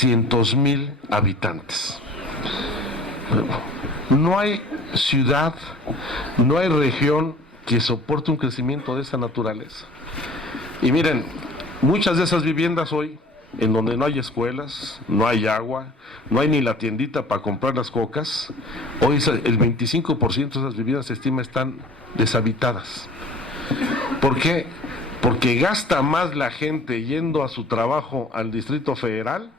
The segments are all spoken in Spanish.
300,000 habitantes. No hay ciudad, no hay región que soporte un crecimiento de esa naturaleza. Y miren, muchas de esas viviendas hoy, en donde no hay escuelas, no hay agua, no hay ni la tiendita para comprar las cocas, hoy el 25% de esas viviendas se estima están deshabitadas. ¿Por qué? Porque gasta más la gente yendo a su trabajo al Distrito Federal.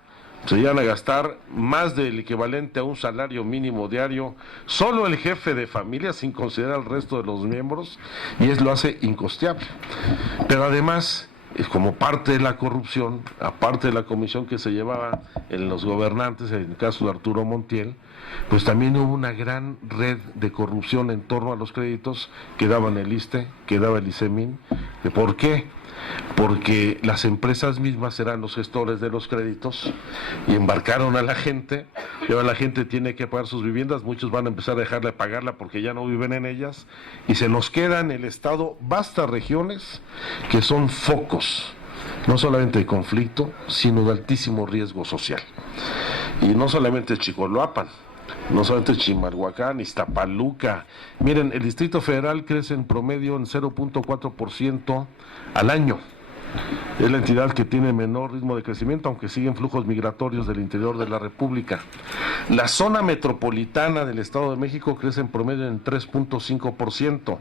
Se llegan a gastar más del equivalente a un salario mínimo diario solo el jefe de familia, sin considerar al resto de los miembros, y eso lo hace incosteable. Pero además, como parte de la corrupción, aparte de la comisión que se llevaba en los gobernantes, en el caso de Arturo Montiel, pues también hubo una gran red de corrupción en torno a los créditos que daban el ISSSTE, que daba el ISEMIN. ¿Por qué? Porque las empresas mismas eran los gestores de los créditos y embarcaron a la gente, y ahora la gente tiene que pagar sus viviendas, muchos van a empezar a dejar de pagarla porque ya no viven en ellas, y se nos queda en el estado vastas regiones que son focos, no solamente de conflicto, sino de altísimo riesgo social. Y no solamente Chicoloapan, no solamente Chimalhuacán, Iztapaluca. Miren, el Distrito Federal crece en promedio en 0.4% al año. Es la entidad que tiene menor ritmo de crecimiento, aunque siguen flujos migratorios del interior de la República. La zona metropolitana del Estado de México crece en promedio en 3.5%.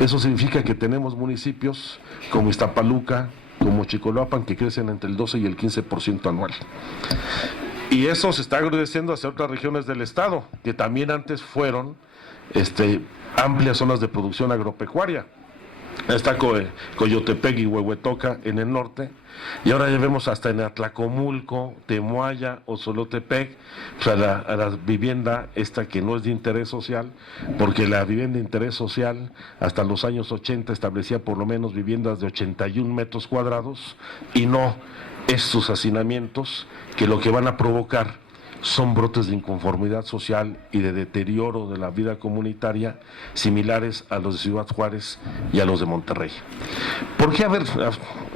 Eso significa que tenemos municipios como Iztapaluca, como Chicoloapan, que crecen entre el 12 y el 15% anual. Y eso se está agradeciendo hacia otras regiones del estado, que también antes fueron amplias zonas de producción agropecuaria. Está Coyotepec y Huehuetoca en el norte, y ahora ya vemos hasta en Atlacomulco, Temoaya o Solotepec, a la vivienda esta que no es de interés social, porque la vivienda de interés social hasta los años 80 establecía por lo menos viviendas de 81 metros cuadrados, y no estos hacinamientos que lo que van a provocar son brotes de inconformidad social y de deterioro de la vida comunitaria similares a los de Ciudad Juárez y a los de Monterrey. ¿Por qué? A ver,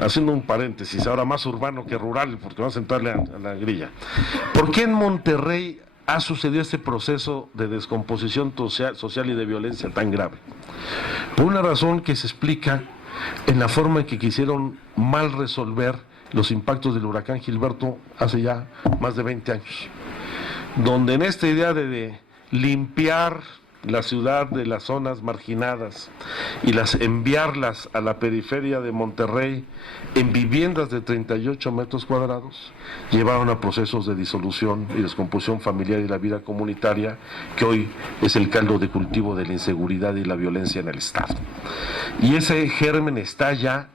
haciendo un paréntesis, ahora más urbano que rural, porque vamos a entrarle a la grilla. ¿Por qué en Monterrey ha sucedido este proceso de descomposición social y de violencia tan grave? Por una razón que se explica en la forma en que quisieron mal resolver los impactos del huracán Gilberto hace ya más de 20 años, donde en esta idea de limpiar la ciudad de las zonas marginadas y enviarlas a la periferia de Monterrey en viviendas de 38 metros cuadrados, llevaron a procesos de disolución y descomposición familiar y la vida comunitaria, que hoy es el caldo de cultivo de la inseguridad y la violencia en el Estado. Y ese germen está ya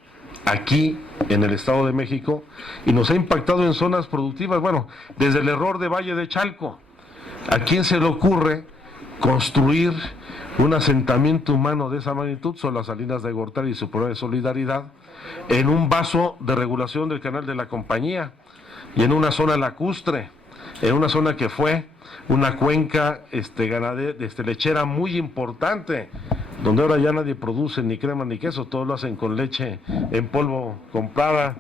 aquí en el Estado de México y nos ha impactado en zonas productivas. Bueno, desde el error de Valle de Chalco, ¿a quién se le ocurre construir un asentamiento humano de esa magnitud? Son las Salinas de Gortari y su programa de solidaridad, en un vaso de regulación del canal de la Compañía y en una zona lacustre, en una zona que fue una cuenca lechera muy importante, donde ahora ya nadie produce ni crema ni queso, todo lo hacen con leche en polvo comprada,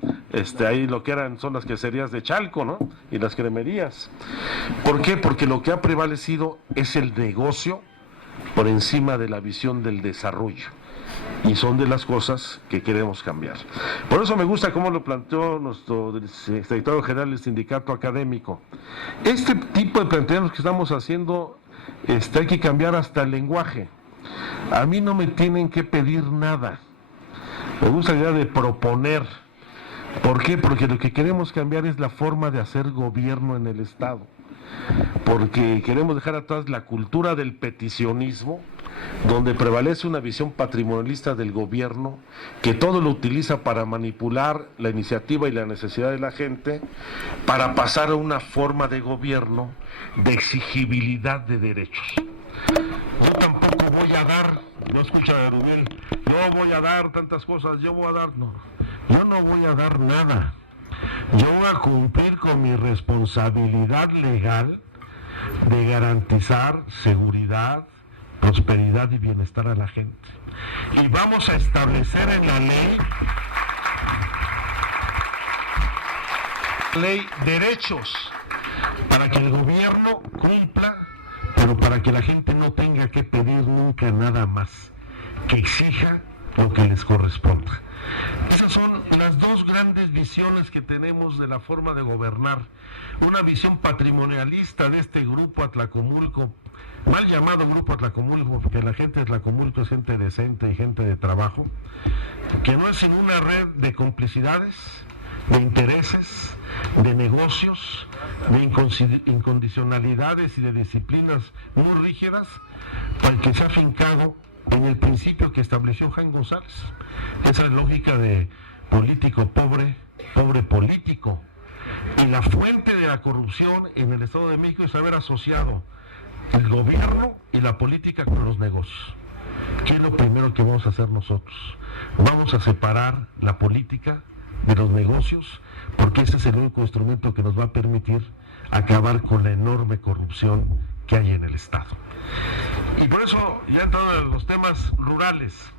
ahí lo que eran son las queserías de Chalco, ¿no? Y las cremerías. ¿Por qué? Porque lo que ha prevalecido es el negocio por encima de la visión del desarrollo. Y son de las cosas que queremos cambiar. Por eso me gusta cómo lo planteó nuestro secretario general del sindicato académico. Este tipo de planteamientos que estamos haciendo, hay que cambiar hasta el lenguaje. A mí no me tienen que pedir nada. Me gusta la idea de proponer. ¿Por qué? Porque lo que queremos cambiar es la forma de hacer gobierno en el Estado. Porque queremos dejar atrás la cultura del peticionismo, donde prevalece una visión patrimonialista del gobierno, que todo lo utiliza para manipular la iniciativa y la necesidad de la gente, para pasar a una forma de gobierno de exigibilidad de derechos. Yo tampoco voy a dar, no escucha a Rubén, yo voy a dar tantas cosas, yo voy a dar, no, yo no voy a dar nada. Yo voy a cumplir con mi responsabilidad legal de garantizar seguridad, prosperidad y bienestar a la gente. Y vamos a establecer en la ley ley derechos para que el gobierno cumpla, pero para que la gente no tenga que pedir nunca nada más, que exija lo que les corresponda. Esas son las dos grandes visiones que tenemos de la forma de gobernar. Una visión patrimonialista de este grupo Atlacomulco, mal llamado grupo Atlacomulco, porque la gente de Atlacomulco es gente decente y gente de trabajo, que no es sino una red de complicidades, de intereses, de negocios, de incondicionalidades y de disciplinas muy rígidas, para que se ha afincado en el principio que estableció Jaime González. Esa lógica de político pobre, pobre político. Y la fuente de la corrupción en el Estado de México es haber asociado el gobierno y la política con los negocios. ¿Qué es lo primero que vamos a hacer nosotros? Vamos a separar la política de los negocios, porque ese es el único instrumento que nos va a permitir acabar con la enorme corrupción que hay en el Estado. Y por eso, ya entrando en los temas rurales,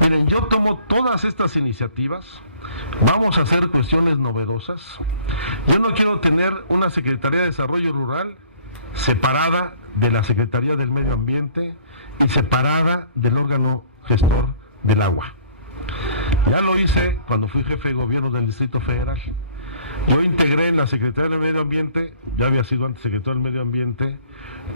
miren, yo tomo todas estas iniciativas, vamos a hacer cuestiones novedosas. Yo no quiero tener una Secretaría de Desarrollo Rural separada de la Secretaría del Medio Ambiente y separada del órgano gestor del agua. Ya lo hice cuando fui jefe de gobierno del Distrito Federal. Yo integré en la Secretaría del Medio Ambiente, ya había sido antes secretario del Medio Ambiente,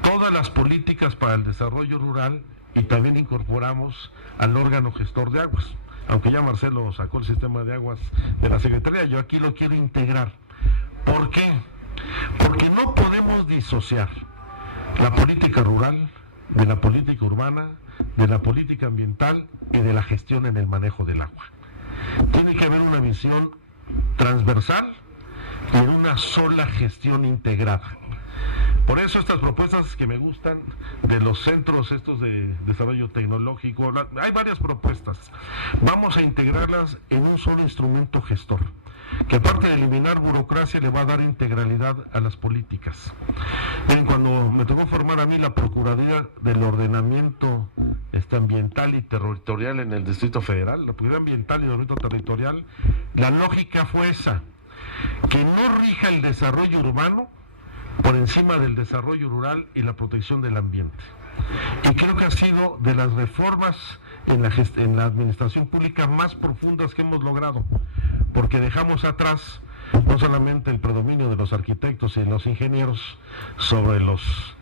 todas las políticas para el desarrollo rural y también incorporamos al órgano gestor de aguas. Aunque ya Marcelo sacó el sistema de aguas de la Secretaría, yo aquí lo quiero integrar. ¿Por qué? Porque no podemos disociar la política rural de la política urbana, de la política ambiental y de la gestión en el manejo del agua. Tiene que haber una visión transversal y en una sola gestión integrada. Por eso estas propuestas que me gustan de los centros estos de desarrollo tecnológico, hay varias propuestas. Vamos a integrarlas en un solo instrumento gestor, que aparte de eliminar burocracia le va a dar integralidad a las políticas. Miren, cuando me tocó formar a mí la Procuraduría del Ordenamiento Ambiental y Territorial en el Distrito Federal, la Procuraduría Ambiental y Ordenamiento Territorial, la lógica fue esa, que no rija el desarrollo urbano por encima del desarrollo rural y la protección del ambiente. Y creo que ha sido de las reformas en la administración pública más profundas que hemos logrado, porque dejamos atrás no solamente el predominio de los arquitectos y los ingenieros sobre los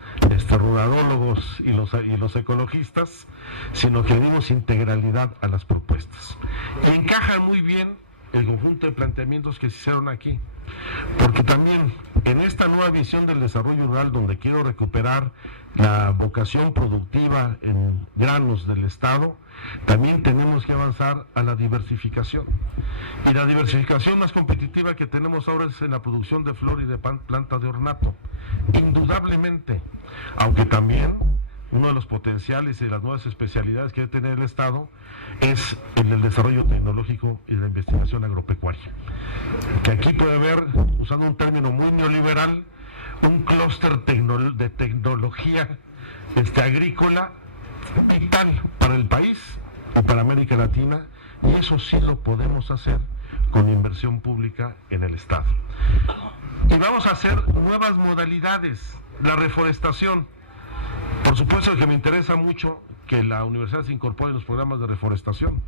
ruralólogos y los ecologistas, sino que dimos integralidad a las propuestas. Y encajan muy bien el conjunto de planteamientos que se hicieron aquí, porque también en esta nueva visión del desarrollo rural, donde quiero recuperar la vocación productiva en granos del Estado, también tenemos que avanzar a la diversificación. Y la diversificación más competitiva que tenemos ahora es en la producción de flor y de planta de ornato, indudablemente, aunque también uno de los potenciales y de las nuevas especialidades que debe tener el Estado es el desarrollo tecnológico y la investigación agropecuaria. Que aquí puede haber, usando un término muy neoliberal, un clúster de tecnología agrícola vital para el país y para América Latina, y eso sí lo podemos hacer con inversión pública en el Estado. Y vamos a hacer nuevas modalidades, la reforestación. Por supuesto que me interesa mucho que la universidad se incorpore en los programas de reforestación,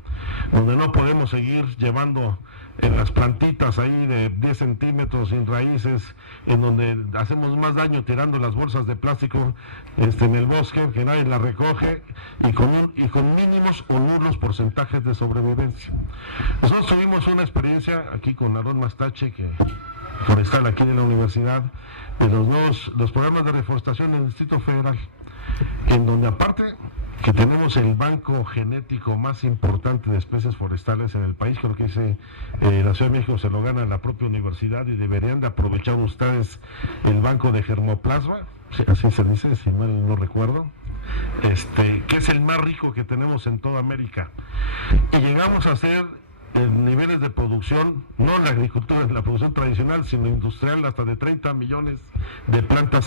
donde no podemos seguir llevando las plantitas ahí de 10 centímetros sin raíces, en donde hacemos más daño tirando las bolsas de plástico en el bosque, que nadie las recoge, y con mínimos o nulos porcentajes de sobrevivencia. Nosotros tuvimos una experiencia aquí con Aarón Mastache, que forestal aquí de la universidad, de los programas de reforestación en el Distrito Federal, en donde aparte que tenemos el banco genético más importante de especies forestales en el país, creo que la Ciudad de México se lo gana la propia universidad y deberían de aprovechar ustedes el banco de germoplasma, así se dice, si mal no recuerdo, que es el más rico que tenemos en toda América. Y llegamos a hacer niveles de producción, no en la agricultura, en la producción tradicional, sino industrial, hasta de 30 millones de plantas